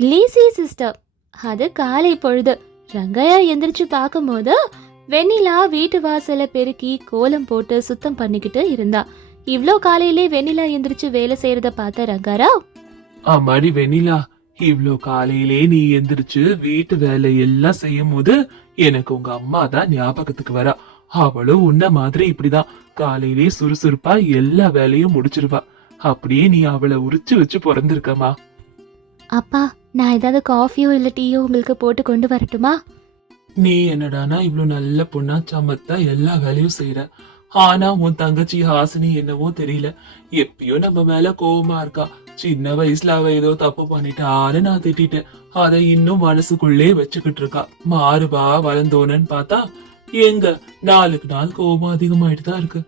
Lazy sister அது காலை பொழுது. ரங்கையா எந்திரிச்சு பார்க்கும்போது வெண்ணிலா வீட்டு வாசல பெருக்கி கோலம் போட்டு சுத்தம் பண்ணிக்கிட்டு இருந்தா. இவ்ளோ காலையிலே வெண்ணிலா எந்திரிச்சு வேலை செய்யறத பார்த்த ரங்காராவ் அம்மாடி வெண்ணிலா இவ்ளோ காலையிலே நீ எந்திரிச்சு வீட்டு வேலை எல்லாம் செய்யும் போது எனக்கு உங்க அம்மா தான் ஞாபகத்துக்கு வரா. அவளும் உன்ன மாதிரி இப்படிதான் காலையிலே சுறுசுறுப்பா எல்லா வேலையும் முடிச்சிருவா. அப்படியே நீ அவளை உரிச்சு வச்சு பிறந்திருக்கமா? அப்பா நான் ஏதாவது காஃபியோ இல்ல டீயோ உங்களுக்கு போட்டு கொண்டு வரட்டுமா? நீ என்னடானா இவ்ளோ நல்ல பொண்ணா சமத்தா எல்லா வேலையும் செய்யற ஆனா உன் தங்கச்சி ஹாசினி என்னவோ தெரியல. எப்பயும் நம்ம மேல கோவமா இருக்கா. சின்ன வயசுல அவ ஏதோ தப்பு பண்ணிட்டான்னு நான் திட்டிட்டேன். அதை இன்னும் மனசுக்குள்ளே வச்சுக்கிட்டு இருக்கா. மாறுபா வளர்ந்தோனன்னு பார்த்தா எங்க? நாளுக்கு நாள் கோபம் அதிகமாயிட்டு தான் இருக்கு.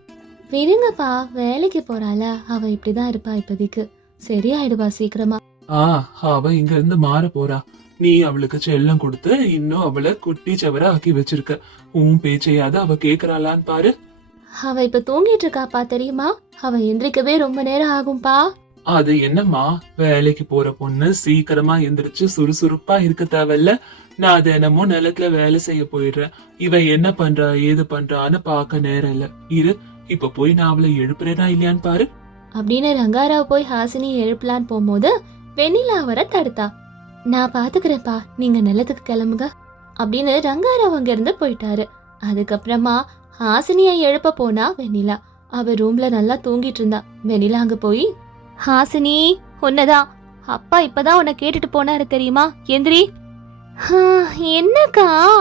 விடுங்கப்பா வேலைக்கு போறாள. அவ இப்படிதான் இருப்பா இப்போதைக்கு. சரியாயிடுவா சீக்கிரமா. ஆ அவ இங்க இருந்து மாற போறா. நீ அவளுக்கு செல்லம் கொடுத்து இன்னும் அவளை குட்டி சவர ஆக்கி வச்சிருக்க. உன் பேச்சையாவது அவ கேக்குறாளான்னு பாரு. அவ இப்ப தூங்கிட்டு இருக்காப்பா தெரியுமா? அவ எந்திரிக்கவே ரொம்ப நேரம் ஆகும்பா அது என்னம்மா? வேலைக்கு போற பொண்ணு சீக்கிரமா எந்திரிச்சு சுறுசுறுப்பா இருக்க தேவையில்ல. நான் தினமும் நிலத்துல வேலை செய்ய போயிடுறேன். இவ என்ன பண்றா ஏது பண்றான்னு பார்க்க நேரம் இல்ல. இரு இப்ப போய் நான் அவளை எழுப்புறேனா இல்லையான்னு பாரு. அப்படின்னு ரங்காராவ் போய் ஹாசினி எழுப்பலான்னு போகும்போது வெண்ணிலா வர தடுத்தா. நான் பாத்துக்கிறேன்ப்பா நீங்க நிலத்துக்கு கிளம்புங்க அப்படின்னு ரங்காராவ் அங்க இருந்து போயிட்டாரு. அதுக்கப்புறமா ஹாசினியை எழுப்ப போனா வெண்ணிலா. அவ ரூம்ல நல்லா தூங்கிட்டு இருந்தா. வெண்ணிலா அங்க போய் ஹாசினி உன்னதான் அப்பா இப்பதான் உன்னை கேட்டுட்டு போனாரு தெரியுமா? எந்திரி. "ஹா, என்னக்கா?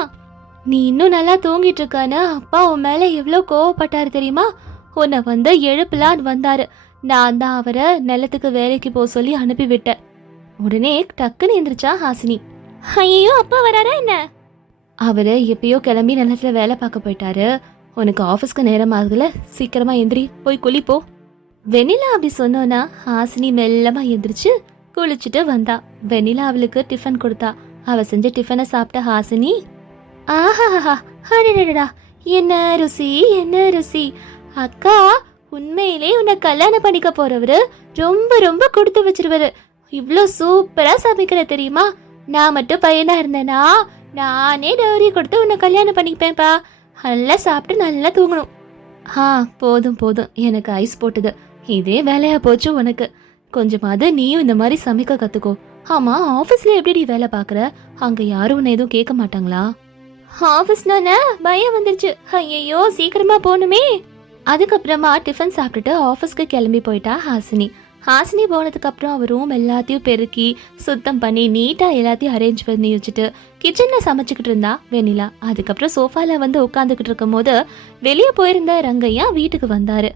நீ இன்னும் நல்லா தூங்கிட்டு இருக்கான்னு அப்பா உன் மேல எவ்வளவு கோவப்பட்டாரு தெரியுமா? உன்னை வந்து எழுப்பலான்னு வந்தாரு. நான் தான் அவரை நிலத்துக்கு வேலைக்கு போக சொல்லி அனுப்பி விட்டேன் உடனே டக்குன்னு எந்திரிச்சா ஹாசினி. ஐயோ அப்பா வராரா என்ன? அவரு எப்பயோ கிளம்பி நிலத்துல வேலை பார்க்க போயிட்டாரு. உனக்கு ஆஃபீஸ்க்கு நேரம் ஆகுதுல சீக்கிரமா எந்திரி போய் குளிப்போ வெண்ணிலா அப்படி சொன்னோன்னா ஹாசினி மெல்லமா எந்திரிச்சு குளிச்சுட்டு வந்தா. வெனிலா அவளுக்கு டிஃபன் கொடுத்தா. அவ செஞ்ச டிஃபனை சாப்பிட்ட ஹாசினி ஆஹாஹா அடடடா என்ன ருசி என்ன ருசி. அக்கா உண்மையிலே உன்னை கல்யாணம் பண்ணிக்க போறவரு ரொம்ப ரொம்ப கொடுத்து வச்சிருவாரு. இவ்வளோ சூப்பராக சமைக்கிற தெரியுமா? நான் மட்டும் பையனாக இருந்தேனா? நானே டவுரி கொடுத்து உன்னை கல்யாணம் பண்ணிப்பேன்ப்பா. நல்லா சாப்பிட்டு நல்லா தூங்கணும். ஆ போதும் போதும். எனக்கு ஐஸ் போட்டுது. இதே வேலையாக போச்சு உனக்கு. கொஞ்சமாவது நீயும் இந்த மாதிரி சமைக்க கற்றுக்கோ ஆமாம் ஆஃபீஸில் எப்படி வேலை பார்க்குற? அங்கே யாரும் உன்னை எதுவும் கேட்க மாட்டாங்களா? ஆபீஸ்னா பயம் வந்துருச்சு. ஐயையோ சீக்கிரமாக போகணுமே. அதுக்கப்புறமா டிஃபன் சாப்பிட்டுட்டு ஆஃபீஸ்க்கு கிளம்பி போயிட்டா ஹாசினி. ஹாசினி போனதுக்கு அப்புறம் அவர் ரூம் எல்லாத்தையும் பெருக்கி சுத்தம் பண்ணி நீட்டா எல்லாத்தையும் அரேஞ்ச் பண்ணி வச்சுட்டு கிச்சன்ல சமைச்சுக்கிட்டு இருந்தா வெண்ணிலா. அதுக்கப்புறம் சோஃபால வந்து உட்காந்துக்கிட்டு இருக்கும் போது வெளியே போயிருந்த ரங்கையா வீட்டுக்கு வந்தாரு.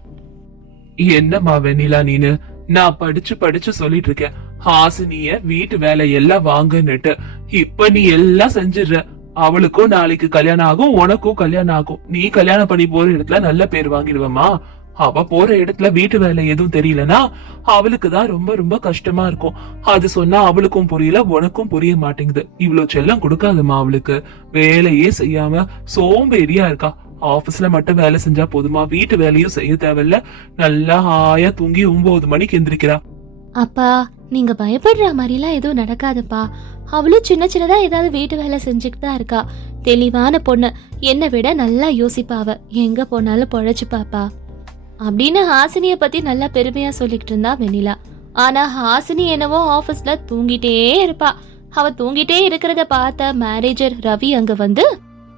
என்னம்மா வெண்ணிலா நீனு? நான் படிச்சு படிச்சு சொல்லிட்டு இருக்கேன். ஹாசினிய வீட்டு வேலை எல்லாம் வாங்கன்னுட்டு. இப்ப நீ எல்லாம் செஞ்சிடுற. அவளுக்கும் நாளைக்கு கல்யாணம் ஆகும் உனக்கும் கல்யாணம் ஆகும். நீ கல்யாணம் பண்ணி போற இடத்துல நல்ல பேர் வாங்கிடுவமா அவ போற இடத்துல வீட்டு வேலை எதுவும் தெரியலனா அவளுக்கு தான் ரொம்ப ரொம்ப கஷ்டமா இருக்கும். அது சொன்னா அவளுக்கும் புரியல உனக்கும் புரிய மாட்டேங்குது. இவ்வளவு செல்லம் கொடுக்காதம்மா அவளுக்கு. வேலையே செய்யாம சோம்பேறியா இருக்கா. ஆபீஸ்ல மட்டும் வேலை செஞ்சா போதுமா? வீட்டு வேலையும் செய்ய தேவையில்ல. நல்லா ஹாயா தூங்கி ஒன்பது மணிக்கு எந்திரிக்கிறா. அப்பா நீங்க பயப்படுற மாதிரிலாம் எதுவும் நடக்காதுப்பா. அவளும் சின்ன சின்னதா ஏதாவது வீட்டு வேலை செஞ்சுக்கிட்டு தான் இருக்கா. தெளிவான பொண்ணு. என்னை விட நல்லா யோசிப்பா எங்க போனாலும் பொழைச்சு பாப்பா அப்படின்னு ஹாசினிய பத்தி நல்லா பெருமையா சொல்லிக்கிட்டு இருந்தா வெண்ணிலா. ஆனா ஹாசினி என்னவோ ஆபீஸ்ல தூங்கிட்டே இருப்பா. அவ தூங்கிட்டே இருக்கிறத பார்த்த மேனேஜர் ரவி அங்க வந்து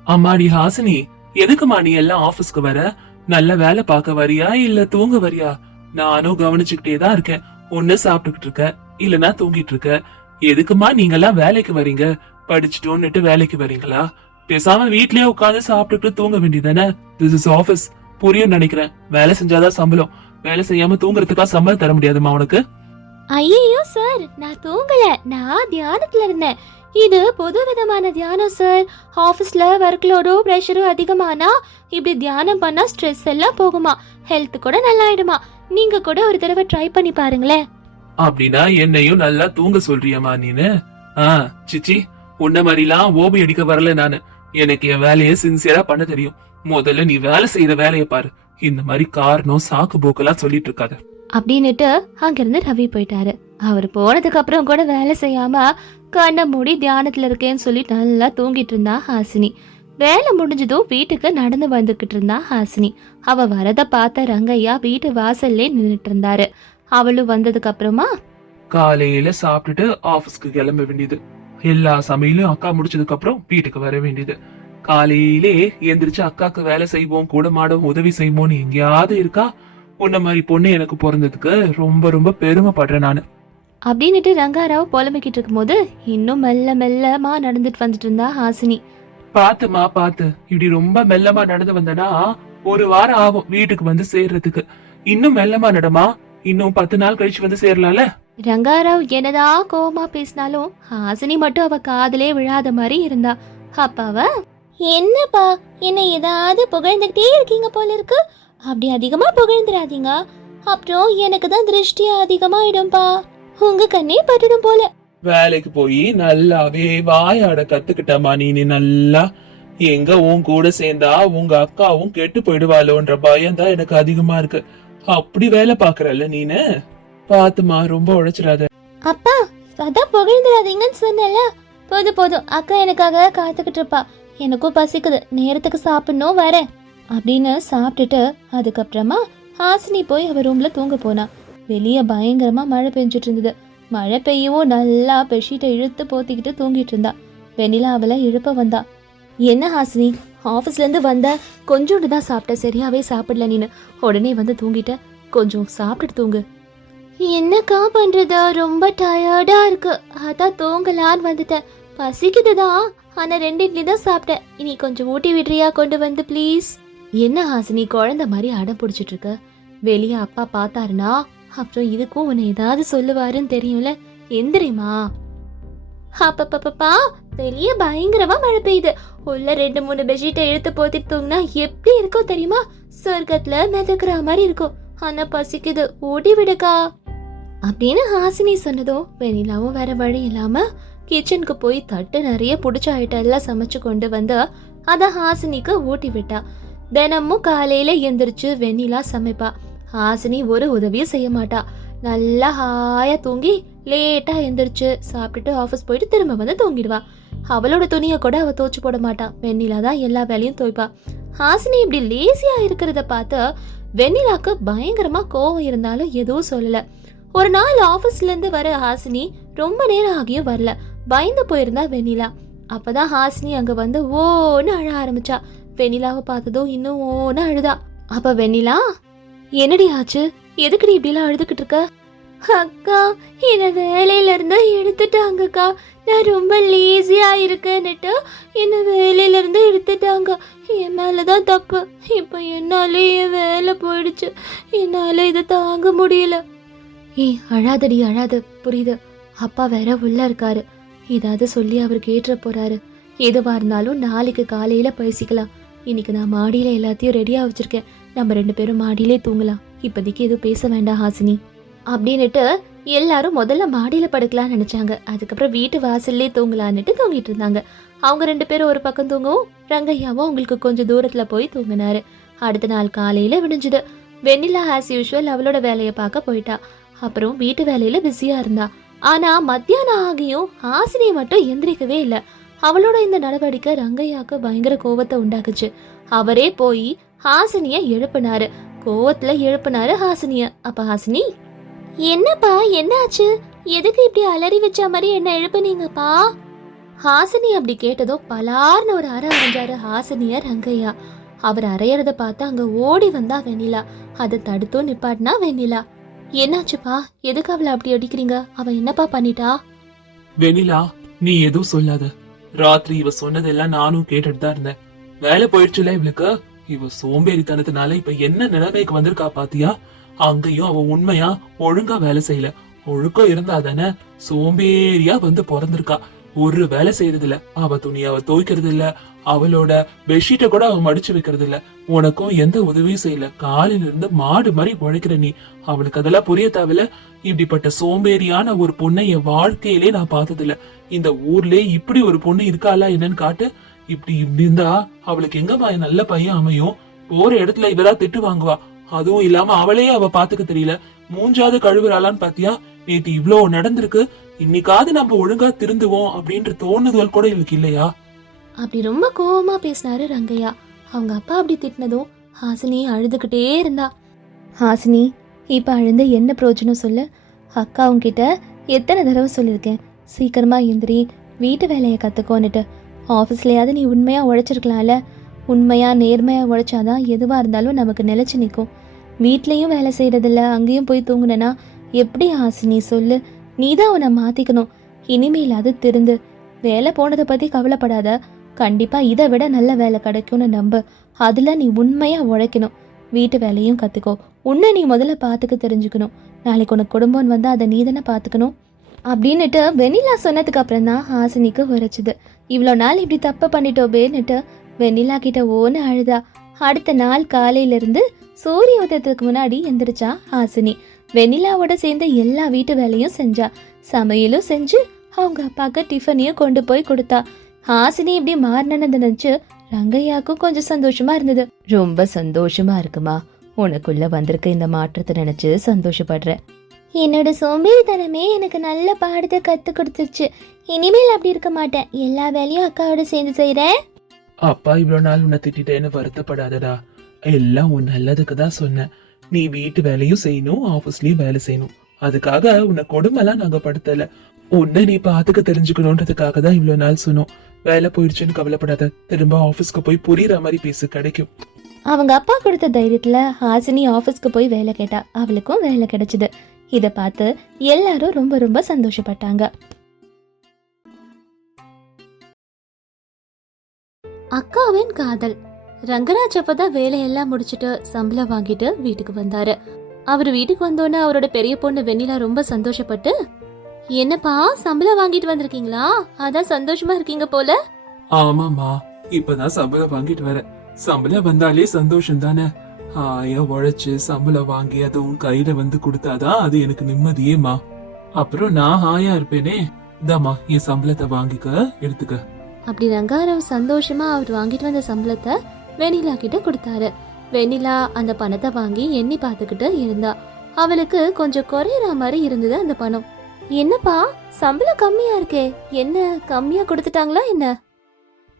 அம்மாடி ஹாசினி எதுக்குமா நீ எல்லாம் ஆபீஸ்க்கு வர? நல்ல வேலை பார்க்க வரியா இல்ல தூங்க வரியா? நானும் கவனிச்சுக்கிட்டே தான் இருக்கேன். ஒண்ணு சாப்பிட்டுக்கிட்டு இருக்க இல்லனா தூங்கிட்டு இருக்க. எதுக்குமா நீங்க எல்லாம் வேலைக்கு வரீங்க? படிச்சுட்டோன்னுட்டு வேலைக்கு வரீங்களா? பேசாம வீட்லயே உட்கார்ந்து சாப்பிட்டுட்டு தூங்க வேண்டியதானே திஸ் இஸ் ஆபீஸ் புரியும் நினைக்கிறேன். வேலை செஞ்சாதான் சம்பளம். வேலை செய்யாம தூங்குறதுக்கா சம்பளம் தர முடியாதுமா உனக்கு? ஐயோ சார் நான் தூங்கல. நான் தியானத்துல இருந்தேன். இது புது விதமான தியானம் சார் ஆஃபீஸ்ல ஒர்க் லோடும் ப்ரெஷரும் அதிகமானா இப்படி தியானம் பண்ணா ஸ்ட்ரெஸ் எல்லாம் போகுமா? ஹெல்த் கூட நல்லாயிடுமா? நீங்க கூட ஒரு தடவை ட்ரை பண்ணி பாருங்களேன். அப்படின்னா என்னையும் நல்லா தூங்க சொல்றியம்மா நீனு? ஆ சிச்சி. உன்ன மாதிரிலாம் ஓபி அடிக்க வரல நானு. எனக்கு என் வேலையை சின்சியரா பண்ண தெரியும். முதல்ல நீ வேலை செய்யற வேலையை பாரு. இந்த மாதிரி காரணம் சாக்கு போக்கெல்லாம் சொல்லிட்டு இருக்காத அப்படின்னுட்டு அங்கிருந்து ரவி போயிட்டாரு. அவர் போனதுக்கு அப்புறம் கூட வேலை செய்யாம கண்ணை மூடி தியானத்துல இருக்கேன்னு சொல்லி நல்லா தூங்கிட்டு இருந்தா ஹாசினி. வேலை முடிஞ்சதும் வீட்டுக்கு நடந்து வந்துகிட்டு இருந்தா ஹாசினி. அவ வரத பார்த்த ரங்கையா வீட்டு வாசல்லே நின்னுட்டு இருந்தாரு. அவளும் வந்ததுக்கு அப்புறமா காலையில சாப்பிட்டுட்டு ஆபீஸ்க்கு கிளம்ப வேண்டியது. எல்லா சமையலும் அக்கா முடிச்சதுக்கு அப்புறம் வீட்டுக்கு வர வேண்டியது. காலையிலே எந்திரிச்சு அக்காக்கு வேலை செய்வோம் கூட மாடவும் உதவி செய்வோம்னு எங்கேயாவது இருக்கா? உன்ன மாதிரி பொண்ணு எனக்கு பிறந்ததுக்கு ரொம்ப ரொம்ப பெருமைப்படுறேன் நானு. அப்படின்னுட்டு ரங்காராவ் புலம்பிக்கிட்டு இருக்கும்போது இன்னும் மெல்ல மெல்லமா நடந்துட்டு வந்துட்டு இருந்தா ஹாசினி. பாத்துமா பாத்து. இப்படி ரொம்ப மெல்லமா நடந்து வந்தனா ஒரு வாரம் ஆகும் வீட்டுக்கு வந்து சேர்றதுக்கு. இன்னும் மெல்லமா நடமா? இன்னும் பத்து நாள் கழிச்சு வந்து சேரலாம்ல? ரங்காராவ் என்னதான் கோவமா பேசினாலும் ஹாசினி மட்டும் அவ காதலே விழாத மாதிரி இருந்தா. அப்பாவ? என்னப்பா? என்ன ஏதாவது புகழ்ந்துகிட்டே இருக்கீங்க போல இருக்கு. அப்படி அதிகமா புகழ்ந்துடாதீங்க அப்புறம் எனக்கு தான் திருஷ்டி அதிகமாயிடும்பா. உங்க கண்ணே பட்டுடும் போல. வேலைக்கு போய் நல்லாவே வாயாட கத்துக்கிட்டமா நீ நல்லா எங்க உன் கூட சேர்ந்தா உங்க அக்காவும் கெட்டு போயிடுவாளோன்ற பயம் தான் எனக்கு அதிகமா இருக்கு. அப்படி வேலை பாக்குறல்ல நீனு? பாத்துமா ரொம்ப உழைச்சிடாத. அப்பா அதான் புகழ்ந்துடாதீங்கன்னு சொன்னல போதும் போதும். அக்கா எனக்காக காத்துக்கிட்டு இருப்பா. எனக்கும் பசிக்குது. நேரத்துக்கு சாப்பிடணும் வரேன். அப்படின்னு சாப்பிட்டுட்டு அதுக்கப்புறமா ஹாசினி போய் அவ ரூம்ல தூங்க போனா. வெளியே பயங்கரமா மழை பெஞ்சிட்டு இருந்தது. மழை பெய்யவும் நல்லா பெட்ஷீட்டை இழுத்து போத்திக்கிட்டு தூங்கிட்டு இருந்தா. வெண்ணிலா அவளை இழுப்ப வந்தா. என்ன ஹாசினி ஆஃபீஸ்லேருந்து வந்த கொஞ்சோண்டு தான் சாப்பிட்ட. சரியாவே சாப்பிடல நீனு. உடனே வந்து தூங்கிட்ட. கொஞ்சம் சாப்பிட்டுட்டு தூங்கு. என்னக்கா பண்ணுறது ரொம்ப டயர்டா இருக்கு. அதான் தூங்கலான்னு வந்துட்டேன். பசிக்குதுதான் ஆனால் ரெண்டு இட்லி தான் சாப்பிட்டேன். இனி கொஞ்சம் ஊட்டி விடுறியா கொண்டு வந்து ப்ளீஸ் என்ன ஹாசினி குழந்த மாதிரி அடம் பிடிச்சிட்டு இருக்க வெளியே அப்பா பார்த்தாருனா? அப்புறம் இதுக்கும் உன்னை ஏதாவது சொல்லுவாருன்னு தெரியும்ல? எந்திரிமா அப்பப்பப்பா வெளிய பயங்கரமா மழை பெய்யுது. உள்ள ரெண்டு மூணு பெட்ஷீட்டை இழுத்து போத்திட்டு தூங்கினா எப்படி இருக்கும் தெரியுமா? சொர்க்கத்துல மிதக்குற மாதிரி இருக்கும். ஆனா பசிக்குது. ஊட்டி விடுக்கா. அப்படின்னு ஹாசினி சொன்னதும் வெண்ணிலாவும் வேற வழி இல்லாம கிச்சனுக்கு போய் தட்டு நிறைய பிடிச்ச ஐட்டம் எல்லாம் சமைச்சு கொண்டு வந்து அதை ஹாசினிக்கு ஊட்டி விட்டா. தினமும் காலையில எந்திரிச்சு வெண்ணிலா சமைப்பா. ஹாசினி ஒரு உதவியும் செய்ய மாட்டா. நல்லா ஹாயா தூங்கி லேட்டா எந்திரிச்சு சாப்பிட்டுட்டு ஆஃபீஸ் போயிட்டு திரும்ப வந்து தூங்கிடுவா. அவளோட துணியை கூட அவ தோச்சு போட மாட்டா. வெண்ணிலா தான் எல்லா வேலையும் தோய்ப்பா ஹாசினி இப்படி லேசியா இருக்கிறத பார்த்து வெண்ணிலாக்கு பயங்கரமா கோவம் இருந்தாலும் எதுவும் சொல்லல. ஒரு நாள் ஆபீஸ்ல இருந்து வர ஹாசினி ரொம்ப நேரம் ஆகியும் வரல. பயந்து போயிருந்தா வெண்ணிலா. அப்பதான் ஹாசினி அங்க வந்து ஓன்னு அழ ஆரம்பிச்சா. வெண்ணிலாவை பார்த்ததும் இன்னும் ஓன்னு அழுதா. அப்ப வெண்ணிலா என்னடி ஆச்சு? எதுக்குடி இப்படிலாம் அழுதுகிட்டு இருக்க? அக்கா என்ன வேலையில இருந்து எடுத்துட்டாங்கக்கா நான் ரொம்ப லேசியா இருக்கேன்னுட்டு என்ன வேலையில இருந்து எடுத்துட்டாங்க என் மேலதான் தப்பு. இப்போ என்னாலே என் வேலை போயிடுச்சு. என்னால இதை தாங்க முடியல. ஏய் அழாதடி அழாத. புரியுது. அப்பா வேற உள்ள இருக்காரு. ஏதாவது சொல்லி அவர் கேட்டுற போறாரு. எதுவாக இருந்தாலும் நாளைக்கு காலையில பேசிக்கலாம். இன்னைக்கு நான் மாடியில எல்லாத்தையும் ரெடியாக வச்சிருக்கேன். நம்ம ரெண்டு பேரும் மாடியிலே தூங்கலாம். இப்போதைக்கு எதுவும் பேச வேண்டாம் ஹாசினி. அப்படின்னுட்டு எல்லாரும் முதல்ல மாடியில படுக்கலாம்னு நினைச்சாங்க. அதுக்கப்புறம் வீட்டு வாசல்லே தூங்கலான்னுட்டு தூங்கிட்டு இருந்தாங்க. அவங்க ரெண்டு பேரும் ஒரு பக்கம் தூங்கவும் ரங்கையாவும் அவங்களுக்கு கொஞ்சம் தூரத்துல போய் தூங்கினாரு. அடுத்த நாள் காலையில விடிஞ்சுது. வெண்ணிலா ஆஸ் யூஷுவல் அவளோட வேலையை பார்க்க போயிட்டா. அப்புறம் வீட்டு வேலையில பிஸியா இருந்தா. ஆனா மத்தியானம் ஆகியும் ஹாசினி மட்டும் எந்திரிக்கவே இல்ல. அவளோட இந்த நடவடிக்கை ரங்கையாக்கு பயங்கர கோவத்தை உண்டாக்குச்சு. அவரே போய் ஹாசினிய எழுப்பினாரு. கோவத்துல எழுப்பினாரு ஹாசினிய. அப்ப ஹாசினி? என்னப்பா என்னாச்சு? எதுக்கு இப்படி அலறி வச்ச மாதிரி என்ன எழுப்புனீங்கப்பா? ஹாசினி அப்படி கேட்டதோ பலார்னு ஒரு அற அரைஞ்சாரு ஹாசினிய ரங்கையா. அவர் அரையறத பார்த்து அங்க ஓடி வந்தா வெண்ணிலா. அதை தடுத்தும் நிப்பாட்டினா வெண்ணிலா. என்னாச்சுப்பா? எதுக்கு அவளை அப்படி அடிக்கிறீங்க? அவ என்னப்பா பண்ணிட்டா? வெனிலா நீ எதுவும் சொல்லாத. ராத்திரி இவ சொன்னதெல்லாம் நானும் கேட்டுட்டு தான் இருந்தேன். வேலை போயிடுச்சுல இவளுக்கு? இவ சோம்பேறித்தனத்தினால இப்ப என்ன நிலைமைக்கு வந்திருக்கா பாத்தியா? அங்கேயும் அவ உண்மையா ஒழுங்கா வேலை செய்யல. ஒழுக்கம் இருந்தா தானே சோம்பேறியா வந்து பிறந்திருக்கா. ஒரு வேலை செய்யறது இல்ல அவ துணி அவ துவைக்கிறது இல்ல அவளோட பெட்ஷீட்டை கூட அவ மடிச்சு வைக்கிறது இல்ல உனக்கும் எந்த உதவியும் செய்யல. காலில இருந்து மாடு மாதிரி உழைக்கிற நீ. அவளுக்கு அதெல்லாம் புரிய தேவையில்ல. இப்படிப்பட்ட சோம்பேறியான ஒரு பொண்ணை என் வாழ்க்கையிலே நான் பார்த்ததில்ல. இந்த ஊர்லயே இப்படி ஒரு பொண்ணு இருக்காளா என்னன்னு காட்டு. இப்படி இப்படி இருந்தா அவளுக்கு எங்கம்மா நல்ல பையன் அமையும்? போற இடத்துல இவரா திட்டு வாங்குவா. அதுவும் இல்லாம அவளையே அவ பாத்துக்க தெரியல. மூஞ்சாவது கழுவுறாளான்னு பாத்தியா நேத்து இவ்ளோ நடந்திருக்கு இன்னைக்காவது நம்ம ஒழுங்கா திருந்துவோம் அப்படின்ற தோணுதல் கூட எனக்கு இல்லையா? அப்படி ரொம்ப கோவமா பேசினாரு ரங்கையா. அவங்க அப்பா அப்படி திட்டினதும் ஹாசினி அழுதுகிட்டே இருந்தா. ஹாசினி இப்ப அழுந்து என்ன பிரயோஜனம் சொல்லு? அக்கா உன்கிட்ட எத்தனை தடவை சொல்லியிருக்கேன். சீக்கிரமா எந்திரி வீட்டு வேலையை கத்துக்கோன்னுட்டு. ஆஃபீஸ்லயாவது நீ உண்மையா உழைச்சிருக்கலாம்ல? உண்மையா நேர்மையா உழைச்சாதான் எதுவா இருந்தாலும் நமக்கு நிலைச்சு நிற்கும் வீட்லயும் வேலை செய்யறதில்ல அங்கேயும் போய் தூங்குனனா எப்படி ஹாசினி சொல்லு. நீ தான் அவனை மாத்திக்கணும். இனிமேல் அது திருந்து. வேலை போனதை பத்தி கவலைப்படாத. கண்டிப்பா இதை விட நல்ல வேலை கிடைக்கும்னு நம்பு. அதுல நீ உண்மையா உழைக்கணும். வீட்டு வேலையும் கத்துக்கோ. உன்னை நீ முதல்ல பார்த்துக்க தெரிஞ்சுக்கணும். நாளைக்கு உனக்கு குடும்பம் வந்தா அதை நீ தானே பார்த்துக்கணும். அப்படின்னுட்டு வெண்ணிலா சொன்னதுக்கு அப்புறம் தான் ஹாசினிக்கு உரைச்சுது. இவ்வளோ நாள் இப்படி தப்பு பண்ணிட்டோபேன்னுட்டு வெண்ணிலா கிட்ட ஓன்னு அழுதா. அடுத்த நாள் காலையில இருந்து சூரிய உதயத்துக்கு முன்னாடி எந்திரிச்சா ஹாசினி. வெண்ணிலாவோட சேர்ந்து எல்லா வீட்டு வேலையும் செஞ்சா. சமையலும் செஞ்சு அவங்க அப்பாவுக்கு டிஃபனையும் கொண்டு போய் கொடுத்தா. ஹாசினி இப்படி மாறினதை நினைச்சு ரங்கையாக்கும் கொஞ்சம் சந்தோஷமா இருந்தது. ரொம்ப சந்தோஷமா இருக்குமா? உனக்குள்ள வந்திருக்க இந்த மாற்றத்தை நினைச்சு சந்தோஷப்படுறேன். என்னோட சோம்பேறித்தனமே எனக்கு நல்ல பாடத்தை கத்து கொடுத்துருச்சு. இனிமேல் அப்படி இருக்க மாட்டேன். எல்லா வேலையும் அக்காவோட சேர்ந்து செய்றேன். அப்பா இவ்வளவு நாள் உன்னை திட்டிட்டேன்னு வருத்தப்படாதடா. எல்லாம் உன் நல்லதுக்கு தான் சொன்னேன். நீ வீட்டு வேலையும் செய்யணும் ஆபீஸ்லயும் வேலை செய்யணும். அதுக்காக உன்னை கொடுமைலாம் நாங்க படுத்தல. உன்னை நீ பாத்துக்க தெரிஞ்சுக்கணும்ன்றதுக்காக தான் இவ்வளவு நாள் சொன்னோம். வேலை போயிடுச்சுன்னு கவலைப்படாத. திரும்ப ஆபீஸ்க்கு போய் புரியுற மாதிரி பேசு கிடைக்கும். அவங்க அப்பா கொடுத்த தைரியத்துல ஹாசினி ஆபீஸ்க்கு போய் வேலை கேட்டா அவளுக்கும் வேலை கிடைச்சது. இத பார்த்து எல்லாரும் ரொம்ப ரொம்ப சந்தோஷப்பட்டாங்க. அக்காவின் காதல். ரங்கராஜ் அப்பதான் வேலையெல்லாம் முடிச்சிட்டு சம்பளம் வாங்கிட்டு வீட்டுக்கு வந்தாரு. அவர் வீட்டுக்கு வந்தோன்னே அவரோட பெரிய பொண்ணு வெண்ணிலா ரொம்ப சந்தோஷப்பட்டு என்னப்பா சம்பளம் வாங்கிட்டு வந்திருக்கீங்களா? அதான் சந்தோஷமா இருக்கீங்க போல. ஆமாமா இப்பதான் சம்பளம் வாங்கிட்டு வரேன். சம்பளம் வந்தாலே சந்தோஷம் தானே ஆயா உழைச்சு சம்பளம் வாங்கி அது உன் கையில வந்து கொடுத்தாதான் அது எனக்கு நிம்மதியேமா அப்புறம் நான் ஆயா இருப்பேனே. இந்தாம்மா என் சம்பளத்தை வாங்கிக்க எடுத்துக்க. அப்படி ரங்காராவ் சந்தோஷமா அவர் வாங்கிட்டு வந்த சம்பளத்தை வெண்ணிலா கிட்ட கொடுத்தாரு. வெண்ணிலா அந்த பணத்தை வாங்கி எண்ணி பார்த்துக்கிட்டு இருந்தா. அவளுக்கு கொஞ்சம் குறையிற மாதிரி இருந்தது அந்த பணம். என்னப்பா சம்பளம் கம்மியா இருக்கே. என்ன கம்மியா கொடுத்துட்டாங்களா என்ன?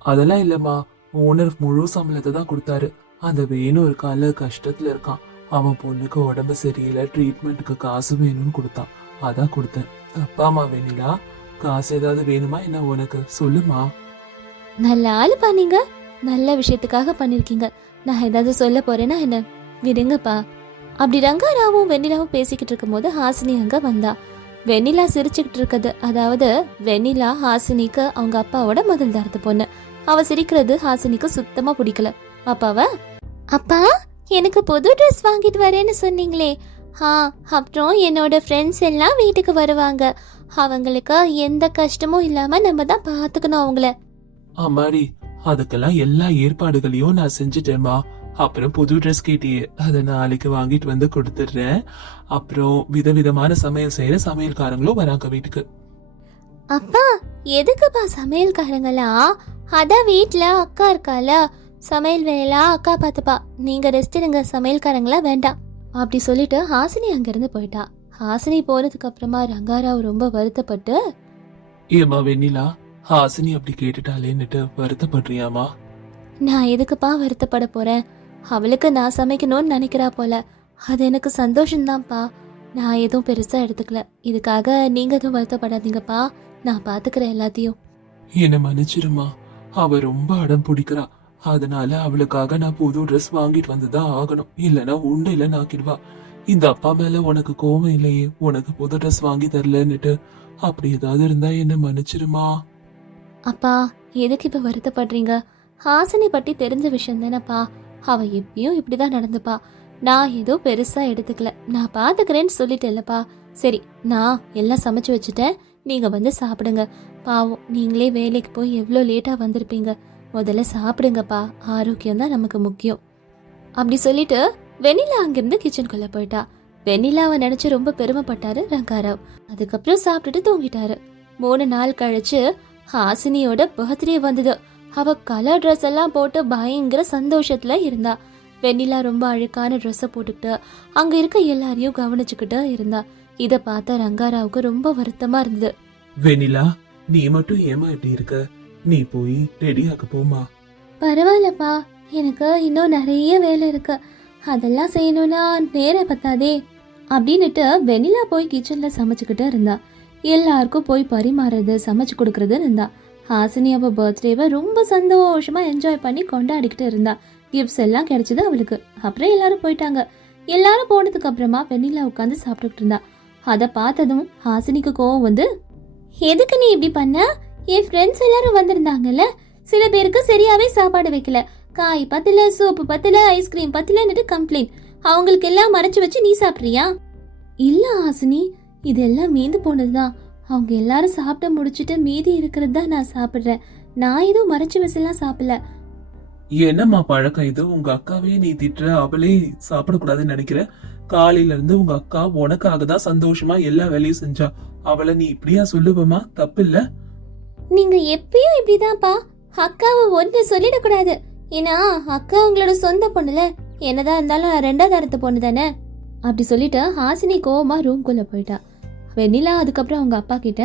அதெல்லாம் இல்லம்மா. ஓனர் முழு சம்பளத்தை தான் கொடுத்தாரு. அந்த வேணும் இருக்கான்ல கஷ்டத்துல இருக்கான். அவன் பொண்ணுக்கு உடம்பு சரியில்லை ட்ரீட்மெண்ட்டுக்கு காசு வேணும்னு கொடுத்தான். அதான் கொடுத்தேன். அப்பா அம்மா வேணிலா காசு ஏதாவது வேணுமா என்ன உனக்கு? சொல்லுமா நல்ல ஆளு பண்ணீங்க நல்ல விஷயத்துக்காக பண்ணிருக்கீங்க. நான் ஏதாவது சொல்ல போறேன்னா என்ன? விடுங்கப்பா அப்படி ரங்காராவும் வெண்ணிலாவும் பேசிக்கிட்டு இருக்கும்போது ஹாசினி அங்க வந்தா. வெண்ணிலா சிரிச்சுக்கிட்டு இருக்குது அதாவது வெண்ணிலா ஹாசினிக்கு அவங்க அப்பாவோட முதல் தரத்து பொண்ணு. அவ சிரிக்கிறது ஹாசினிக்கு சுத்தமா பிடிக்கல. அப்பாவ? அப்பா எனக்கு புது ட்ரெஸ் வாங்கிட்டு வரேன்னு சொன்னீங்களே. ஆ அப்புறம் என்னோட ஃப்ரெண்ட்ஸ் எல்லாம் வீட்டுக்கு வருவாங்க. அவங்களுக்கு எந்த கஷ்டமும் இல்லாம நம்ம தான் பாத்துக்கணும் அவங்கள. ஆமாடி அதுக்கெல்லாம் எல்லா ஏற்பாடுகளையும் நான் செஞ்சுட்டேம்மா அப்புறம் புது ட்ரெஸ் கேட்டியே அதை நாளைக்கு வாங்கிட்டு வந்து கொடுத்துடுறேன். அப்புறம் விதவிதமான சமையல் செய்யற சமையல்காரங்களும் வராங்க வீட்டுக்கு. அப்பா எதுக்குப்பா சமையல்காரங்களா அதான் வீட்ல அக்கா இருக்கால சமையல் வேலையெல்லாம் அக்கா பார்த்துப்பா. நீங்க ரெஸ்ட் எடுங்க சமையல்காரங்களா வேண்டாம். அப்படி சொல்லிட்டு ஹாசினி அங்கிருந்து போயிட்டா. ஹாசினி போனதுக்கு அப்புறமா ரங்காராவ் ரொம்ப வருத்தப்பட்டு ஏமா வெண்ணிலா ஹாசினி அப்படி கேட்டுட்டாலேன்னுட்டு வருத்தப்படுறியாமா? நான் எதுக்குப்பா வருத்தப்பட போறேன் அவளுக்கு நான் சமைக்கணும்னு நினைக்கிறா போல. அது எனக்கு சந்தோஷம்தான்ப்பா. நான் எதுவும் பெருசா எடுத்துக்கல. இதுக்காக நீங்க எதுவும் வருத்தப்படாதீங்கப்பா. நான் பாத்துக்கிறேன் எல்லாத்தையும். என்ன மன்னிச்சிருமா. அவ ரொம்ப அடம் பிடிக்கிறா. அதனால அவளுக்காக நான் புது ட்ரெஸ் வாங்கிட்டு வந்துதான் ஆகணும். இல்லனா உண்டையில நாக்கிடுவா. இந்த அப்பா மேல உனக்கு கோவம் இல்லையே. உனக்கு புது ட்ரெஸ் வாங்கி தரலன்னுட்டு அப்படி ஏதாவது இருந்தா என்ன மன்னிச்சிருமா? அப்பா எதுக்கு இப்ப வருத்தப்படுறீங்க? ஹாசினி பத்தி தெரிஞ்ச விஷயம் தானேப்பா. அவ எப்பயும் இப்படிதான் நடந்துப்பா. நான் ஏதோ பெருசா எடுத்துக்கல. நான் பாத்துக்கிறேன்னு சொல்லிட்டேன்லப்பா. சரி நான் எல்லாம் சமைச்சு வச்சுட்டேன். நீங்க வந்து சாப்பிடுங்க. பாவம் நீங்களே வேலைக்கு போய் எவ்வளோ லேட்டா வந்திருப்பீங்க. முதல்ல சாப்பிடுங்கப்பா. ஆரோக்கியம் தான் நமக்கு முக்கியம். அப்படி சொல்லிட்டு வெண்ணிலா அங்கிருந்து கிச்சனுக்குள்ள போயிட்டா. வெண்ணிலாவை நினைச்சு ரொம்ப பெருமைப்பட்டாரு ரங்காராவ். அதுக்கப்புறம் சாப்பிட்டுட்டு தூங்கிட்டாரு. மூணு நாள் கழிச்சு ஹாசினியோட பர்த்டே வந்தது. அவ கலர் ட்ரெஸ் எல்லாம் போட்டு பயங்கர சந்தோஷத்துல இருந்தா. வெண்ணிலா ரொம்ப அழுக்கான ட்ரெஸ்ஸை போட்டுக்கிட்டு அங்க இருக்க எல்லாரையும் கவனிச்சுக்கிட்டு இருந்தா. இத பார்த்த ரங்காராவுக்கு ரொம்ப வருத்தமா இருந்தது. வெண்ணிலா நீ மட்டும் ஏமா இப்படி இருக்க? நீ போய் ரெடியாக்க போமா பரவாயில்லப்பா எனக்கு இன்னும் நிறைய வேலை இருக்கு. அதெல்லாம் செய்யணும்னா நேரம் பத்தாதே அப்படின்னுட்டு வெண்ணிலா போய் கிச்சன்ல சமைச்சுக்கிட்டு இருந்தா. எல்லாருக்கும் போய் பரிமாறுறது சமைச்சு கொடுக்குறது இருந்தா. ஹாசினி அப்போ பர்த்டேவை ரொம்ப சந்தோஷமா என்ஜாய் பண்ணி கொண்டாடிக்கிட்டு இருந்தா. கிஃப்ட்ஸ் எல்லாம் கிடைச்சது அவளுக்கு. அப்புறம் எல்லாரும் போயிட்டாங்க. எல்லாரும் போனதுக்கு அப்புறமா வெண்ணிலா உட்காந்து சாப்பிட்டுக்கிட்டு இருந்தா. அதை பார்த்ததும் ஹாசினிக்கு கோவம் வந்து எதுக்கு நீ இப்படி பண்ண? என் ஃப்ரெண்ட்ஸ் எல்லாரும் வந்திருந்தாங்கல்ல? சில பேருக்கு சரியாவே சாப்பாடு வைக்கல. காய் பத்தல சோப்பு பத்தல ஐஸ்கிரீம் பத்தலன்னுட்டு கம்ப்ளைண்ட் அவங்களுக்கு எல்லாம் மறைச்சு வச்சு நீ சாப்பிட்றியா? இல்ல ஹாசினி. இதெல்லாம் மீந்து போனதுதான். அவங்க எல்லாரும் சாப்பிட்டு முடிச்சிட்டு மீதி இருக்கிறது தான் நான் சாப்பிட்றேன். நான் எதுவும் மறைச்சு வச்செல்லாம் சாப்பிடல. என்னம்மா பழக்கம் இது? உங்க அக்காவே நீ திட்டுற அவளே சாப்பிடக்கூடாதுன்னு நினைக்கிற? காலையில இருந்து உங்க அக்கா உனக்காக தான் சந்தோஷமா எல்லா வேலையும் செஞ்சா. அவளை நீ இப்படியா சொல்லுவமா தப்பு இல்ல நீங்க எப்பயும் இப்படிதான்ப்பா. அக்காவை ஒன்று சொல்லிடக்கூடாது. ஏன்னா அக்கா உங்களோட சொந்த பொண்ணுல என்னதான் இருந்தாலும் ரெண்டாவது அறுத்த பொண்ணு தானே அப்படி சொல்லிட்டு ஹாசினி கோவமா ரூம்குள்ள போயிட்டா. வெண்ணிலா அதுக்கப்புறம் அவங்க அப்பா கிட்ட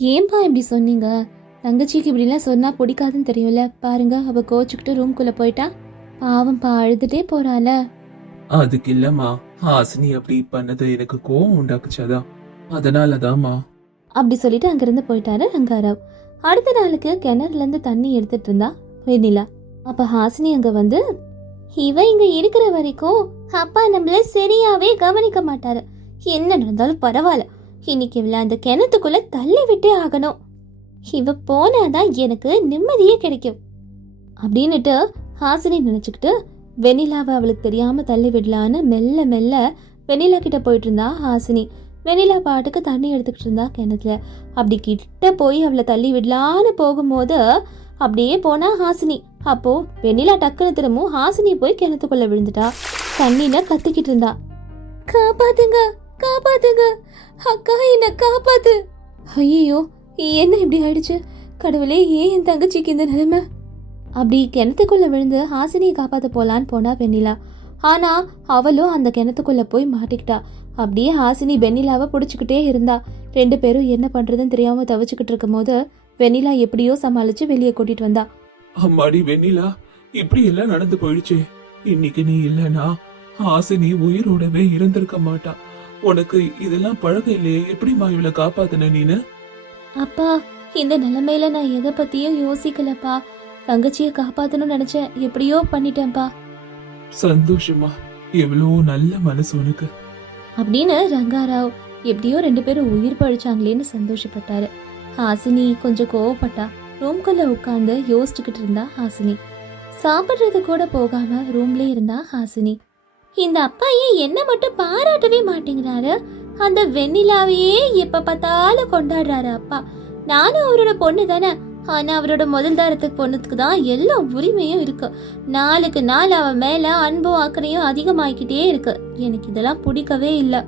ஏன்பா இப்படி சொன்னீங்க? தங்கச்சிக்கு இப்படிலாம் சொன்னா பிடிக்காதுன்னு தெரியும்ல. பாருங்க அவ கோச்சுக்கிட்டு ரூம்குள்ள போயிட்டா. பாவம்ப்பா அழுதுட்டே போறாள. அதுக்கு இல்லம்மா. ஹாசினி அப்படி பண்ணது எனக்கு கோவம் உண்டாக்குச்சாதான் அதனாலதாம்மா. அப்படி சொல்லிட்டு அங்கிருந்து போயிட்டாரு ரங்காராவ். அடுத்த நாளுக்கு கிணறுல இருந்து தண்ணி எடுத்துட்டு இருந்தா வெண்ணிலா. அப்ப ஹாசினி அங்க வந்து இவ இங்க இருக்கிற வரைக்கும் அப்பா நம்மள சரியாவே கவனிக்க மாட்டாரு. என்ன நடந்தாலும் பரவாயில்ல. இன்னைக்கு இவ்வளோ அந்த கிணத்துக்குள்ள தள்ளி விட்டே ஆகணும். இவ போனாதான் எனக்கு நிம்மதியே கிடைக்கும். அப்படின்னுட்டு ஹாசினி நினைச்சுக்கிட்டு வெண்ணிலாவை அவளுக்கு தெரியாம தள்ளி விடலான்னு மெல்ல மெல்ல வெண்ணிலா கிட்ட போயிட்டு இருந்தா ஹாசினி. வெண்ணிலா பாட்டுக்கு தண்ணி எடுத்துக்கிட்டு இருந்தா கிணத்துல. அப்படி கிட்ட போய் அவளை தள்ளி விடலான்னு போகும்போது அப்படியே போனா ஹாசினி. அப்போ வெண்ணிலா டக்குனு திரும்பவும் ஹாசினி போய் கிணத்துக்குள்ள விழுந்துட்டா. தண்ணியில கத்திக்கிட்டு இருந்தா. காப்பாத்துங்க காப்பாத்துங்க. அக்கா என்ன காப்பாத்து. ஐயோ என்ன இப்படி ஆயிடுச்சு? கடவுளே ஏன் என் தங்கச்சிக்கு இந்த நிலைமை? அப்படி கிணத்துக்குள்ள விழுந்து ஹாசினியை காப்பாற்ற போலான்னு போனா வெண்ணிலா. ஆனா அவளும் அந்த கிணத்துக்குள்ள போய் மாட்டிக்கிட்டா. அப்படியே ஹாசினி வெண்ணிலாவை பிடிச்சிக்கிட்டே இருந்தா. ரெண்டு பேரும் என்ன பண்றதுன்னு தெரியாம தவிச்சுக்கிட்டு இருக்கும் போது வெண்ணிலா எப்படியோ சமாளிச்சு வெளியே கூட்டிட்டு வந்தா. அம்மாடி வெண்ணிலா இப்படி எல்லாம் நடந்து போயிடுச்சே. இன்னைக்கு நீ இல்லனா ஹாசினி உயிரோடவே இருந்திருக்க மாட்டா. உனக்கு இதெல்லாம் பழக்கம் இல்லையே. எப்படிம்மா இவளை காப்பாத்துன நீனு? அப்பா இந்த நிலைமையில நான் எதை பத்தியும் யோசிக்கலப்பா. தங்கச்சியை காப்பாத்தணும்னு நினைச்சேன். எப்படியோ பண்ணிட்டேன்ப்பா. சந்தோஷமா எவ்வளோ நல்ல மனசு உனக்கு. அப்படின்னு ரங்காராவ் எப்படியோ ரெண்டு பேரும் உயிர் பழிச்சாங்களேன்னு சந்தோஷப்பட்டாரு. ஹாசினி கொஞ்சம் கோவப்பட்டா. ரூம்குள்ள உட்காந்து யோசிச்சுக்கிட்டு இருந்தா ஹாசினி. சாப்பிட்றது கூட போகாம ரூம்லயே இருந்தா ஹாசினி. இந்த அப்பா ஏன் என்ன மட்டும் பாராட்டவே மாட்டேங்கிறாரு. அந்த வெண்ணிலாவையே எப்ப பார்த்தாலும் கொண்டாடுறாரு அப்பா. நானும் அவரோட பொண்ணு தானே. ஆனா அவரோட முதல் தாரத்துக்கு பொண்ணுக்கு தான் எல்லா உரிமையும் இருக்கு. நாளுக்கு நாள் அவன் மேல அன்பும் அக்கறையும் அதிகமாகிக்கிட்டே இருக்கு. எனக்கு இதெல்லாம் பிடிக்கவே இல்லை.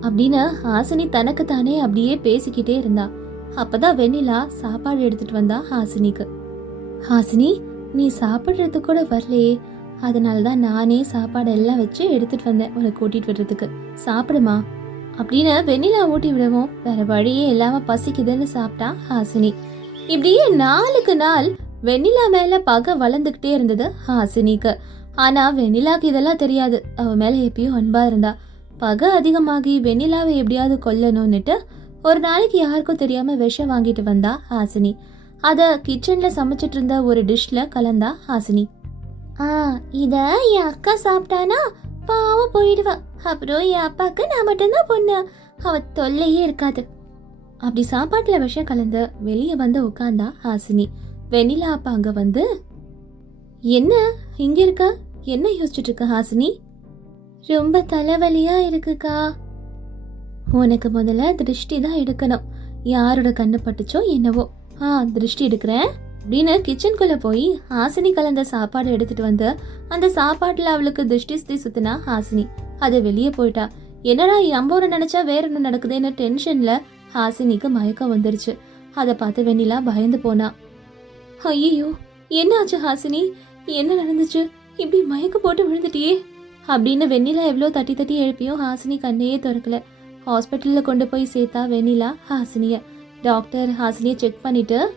அப்படின்னு ஹாசினி தனக்கு தானே அப்படியே பேசிக்கிட்டே இருந்தா. அப்பதான் வெண்ணிலா சாப்பாடு எடுத்துட்டு வந்தா ஹாசினிக்கு. ஹாசினி நீ சாப்பிடுறது கூட வரலையே. அதனால தான் நானே சாப்பாடு எல்லாம் வச்சு எடுத்துட்டு வந்தேன் உனக்கு கூட்டிகிட்டு வர்றதுக்கு. சாப்பிடுமா? அப்படின்னு வெண்ணிலா ஊட்டி விடவும் வேற வழியே இல்லாம பசிக்குதுன்னு சாப்பிட்டா ஹாசினி. இப்படியே நாளுக்கு நாள் வெண்ணிலா மேல பகை வளர்ந்துகிட்டே இருந்தது ஹாசினிக்கு. ஆனா வெண்ணிலாக்கு இதெல்லாம் தெரியாது. அவ மேல எப்பயும் அன்பா இருந்தா. பகை அதிகமாகி வெண்ணிலாவை எப்படியாவது கொல்லணும்னுட்டு ஒரு நாளைக்கு யாருக்கும் தெரியாம விஷம் வாங்கிட்டு வந்தா ஹாசினி. அத கிச்சன்ல சமைச்சிட்டு இருந்த ஒரு டிஷ்ல கலந்தா ஹாசினி. ஆ இத என் அக்கா சாப்பிட்டானா? பாவம் போயிடுவா. அப்புறம் என் அப்பாக்கு நான் மட்டும்தான் பொண்ணு. அவ தொல்லையே இருக்காது. அப்படி சாப்பாட்டுல விஷம் கலந்து வெளியே வந்து உட்காந்தா ஹாசினி. வெண்ணிலா அப்பா அங்க வந்து என்ன? இங்க இருக்க? என்ன யோசிச்சுட்டு இருக்க ஹாசினி? ரொம்ப தலைவலியா இருக்குக்கா. உனக்கு முதல்ல திருஷ்டி தான் எடுக்கணும். யாரோட கண்ணு பட்டுச்சோ என்னவோ. ஆ திருஷ்டி எடுக்கிறேன். அப்படின்னு கிச்சனுக்குள்ளே போய் ஹாசினி கலந்த சாப்பாடு எடுத்துட்டு வந்து அந்த சாப்பாட்டில் அவளுக்கு திருஷ்டி சுத்தி சுத்தினா ஹாசினி. அது வெளியே போயிட்டா. என்னடா எம்போரை நினைச்சா வேற என்ன நடக்குதுன்னு டென்ஷன்ல ஹாசினிக்கு மயக்கம் வந்துருச்சு. அதை பார்த்து வெண்ணிலா பயந்து போனா. ஐயோ என்னாச்சு ஹாசினி? என்ன நடந்துச்சு? இப்படி மயக்கம் போட்டு விழுந்துட்டியே. அப்படின்னு வெண்ணிலா எவ்வளோ தட்டி தட்டி எழுப்பியும் ஹாசினி கண்ணையே திறக்கல. ஹாஸ்பிட்டலில் கொண்டு போய் சேர்த்தா வெண்ணிலா ஹாசினிய. டாக்டர் ஹாசினியை செக் பண்ணிட்டு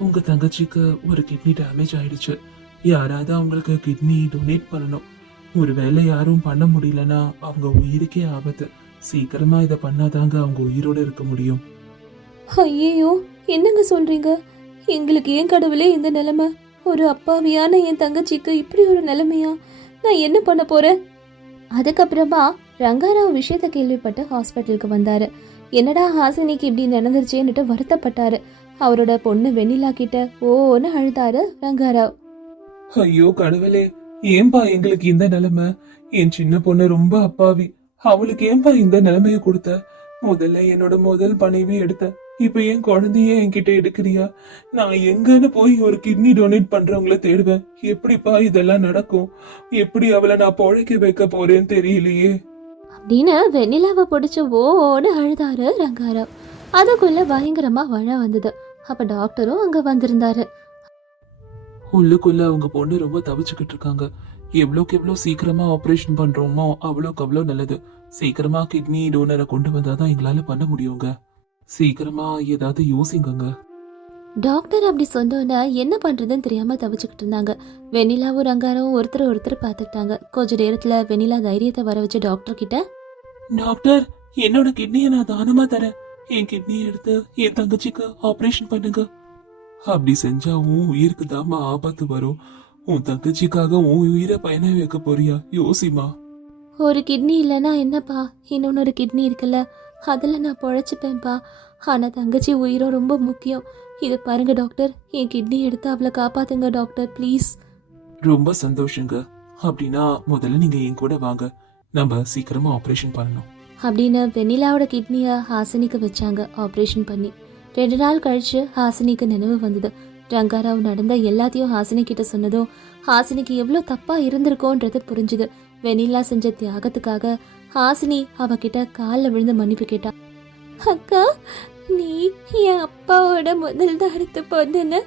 உங்க தங்கச்சிக்கு ஒரு கிட்னி டேமேஜ் ஆயிடுச்சு. யாராவது அவங்களுக்கு கிட்னி டொனேட் பண்ணணும். ஒருவேளை யாரும் பண்ண முடியலன்னா அவங்க உயிருக்கே ஆபத்து. சீக்கிரமா இதை பண்ணாதாங்க அவங்க உயிரோட இருக்க முடியும். ஐயோ என்னங்க சொல்றீங்க? எங்களுக்கு ஏன் கடவுளே இந்த நிலைமை? ஒரு அப்பாவியான என் தங்கச்சிக்கு இப்படி ஒரு நிலைமையா? நான் என்ன பண்ண போறேன்? அதுக்கப்புறமா ரங்காராவ் விஷயத்த கேள்விப்பட்டு ஹாஸ்பிட்டலுக்கு வந்தாரு. என்னடா ஹாசினிக்கு இப்படி நடந்துருச்சேன்னுட்டு வருத்தப்பட்டாரு. அவரோட பொண்ணு வெண்ணிலா கிட்ட ஓன்னு அழுதாரு ரங்காராவ். ஐயோ கடவுளே ஏன்பா எங்களுக்கு இந்த நிலைமை? என் சின்ன பொண்ணு ரொம்ப அப்பாவி. அவளுக்கு ஏன்பா இந்த நிலைமைய கொடுத்த? முதல்ல என்னோட முதல் பணிவி எடுத்த. இப்ப என் குழந்தைய என்கிட்ட எடுக்கிறியா? நான் எங்கன்னு போய் ஒரு கிட்னி டொனேட் பண்றவங்கள தேடுவேன். எப்படிப்பா இதெல்லாம் நடக்கும்? எப்படி அவளை நான் பொழைக்க வைக்க போறேன்னு தெரியலையே. அப்படின்னு வெண்ணிலாவை பிடிச்சி ஓன்னு அழுதாரு ரங்காராவ். அதுக்குள்ள பயங்கரமா மழை வந்தது. அப்ப டாக்டரும் அங்க வந்திருந்தாரு. உள்ளுக்குள்ள அவங்க பொண்ணு ரொம்ப தவிச்சுக்கிட்டு இருக்காங்க. எவ்வளோக்கு எவ்வளோ சீக்கிரமா ஆபரேஷன் பண்றோமோ அவ்வளோக்கு அவ்வளோ நல்லது. சீக்கிரமா கிட்னி டோனரை கொண்டு வந்தாதான் எங்களால பண்ண முடியுங்க. சீக்கிரமா ஏதாவது யோசிங்கங்க. டாக்டர் அப்படி சொன்னோன்னே என்ன பண்றதுன்னு தெரியாம தவிச்சுக்கிட்டு இருந்தாங்க. வெண்ணிலாவும் ரங்காராவும் ஒருத்தர் ஒருத்தர் பார்த்துக்கிட்டாங்க. கொஞ்ச நேரத்துல வெண்ணிலா தைரியத்தை வர வச்சு டாக்டர் கிட்ட டாக்டர் என்னோட கிட்னியை நான் தானமா தரேன்? என் கிட்னியை எடுத்து என் தங்கச்சிக்கு ஆபரேஷன் பண்ணுங்க. அப்படி செஞ்சா உன் உயிருக்கு தாமா ஆபத்து வரும். உன் தங்கச்சிக்காக உன் உயிரை பயணம் வைக்க போறியா? யோசிமா ஒரு கிட்னி இல்லைன்னா என்னப்பா? இன்னொன்னொரு கிட்னி இருக்குல்ல? அதில் நான் பொழைச்சிப்பேன்ப்பா. ஆனால் தங்கச்சி உயிரும் ரொம்ப முக்கியம். இது பாருங்க டாக்டர். என் கிட்னி எடுத்து அவளை காப்பாத்துங்க டாக்டர் ப்ளீஸ் ரொம்ப சந்தோஷங்க. அப்படின்னா முதல்ல நீங்க என் கூட வாங்க. நம்ம சீக்கிரமா ஆபரேஷன் பண்ணணும். அப்படின்னு வெண்ணிலாவோட கிட்னியை ஹாசினிக்கு வச்சாங்க. ஆப்ரேஷன் பண்ணி. ரெண்டு நாள் கழிச்சு ஹாசினிக்கு நினைவு வந்தது. ரங்காராவ் நடந்த எல்லாத்தையும் ஹாசினி கிட்ட சொன்னதும் ஹாசினிக்கு எவ்வளோ தப்பா இருந்திருக்கோன்றது புரிஞ்சுது. வெண்ணிலா செஞ்ச தியாகத்துக்காக ஹாசினி அவகிட்ட காலில் விழுந்து மன்னிப்பு கேட்டா அக்கா நீ என் அப்பாவோட முதல் தாரத்து பொண்ணுன்னு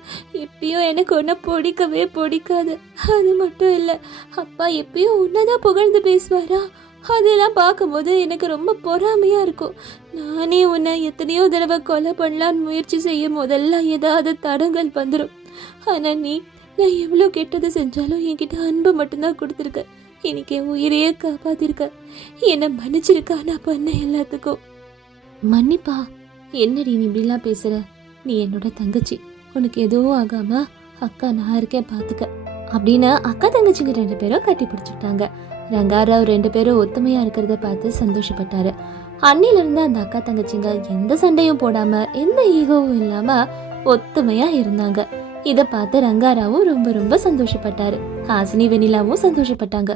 எப்பயும் எனக்கு ஒன்றை பிடிக்கவே பிடிக்காது. அது மட்டும் இல்லை அப்பா எப்பயும் உன்னதான் புகழ்ந்து பேசுவாரா? அதெல்லாம் பார்க்கும்போது எனக்கு ரொம்ப பொறாமையாக இருக்கும். நானே உன்னை எத்தனையோ தடவை கொலை பண்ணலான்னு முயற்சி செய்யும் போதெல்லாம் ஏதாவது தடங்கள் வந்துடும் ஆனால் நீ நான் எவ்வளோ கெட்டது செஞ்சாலும் என்கிட்ட அன்பு மட்டும்தான் கொடுத்துருக்க. எனக்கு என் உயிரையே காப்பாத்திருக்க. என்னை மன்னிச்சிருக்கா நான் பண்ண எல்லாத்துக்கும். மன்னிப்பா. என்னடி நீ இப்படிலாம் பேசுற? நீ என்னோட தங்கச்சி. உனக்கு எதுவும் ஆகாம அக்கா நான் இருக்கேன் பாத்துக்க. அப்படின்னு அக்கா தங்கச்சிங்க ரெண்டு பேரும் கட்டி பிடிச்சிட்டாங்க ரங்காராவ் ரெண்டு பேரும் ஒத்துமையா இருக்கிறத பார்த்து சந்தோஷப்பட்டாரு. அன்னில இருந்து அந்த அக்கா தங்கச்சிங்க எந்த சண்டையும் போடாம எந்த ஈகோவும் இல்லாம ஒத்துமையா இருந்தாங்க. இதை பார்த்து ரங்காராவும் ரொம்ப ரொம்ப சந்தோஷப்பட்டாரு. ஹாசினி வெனிலாவும் சந்தோஷப்பட்டாங்க.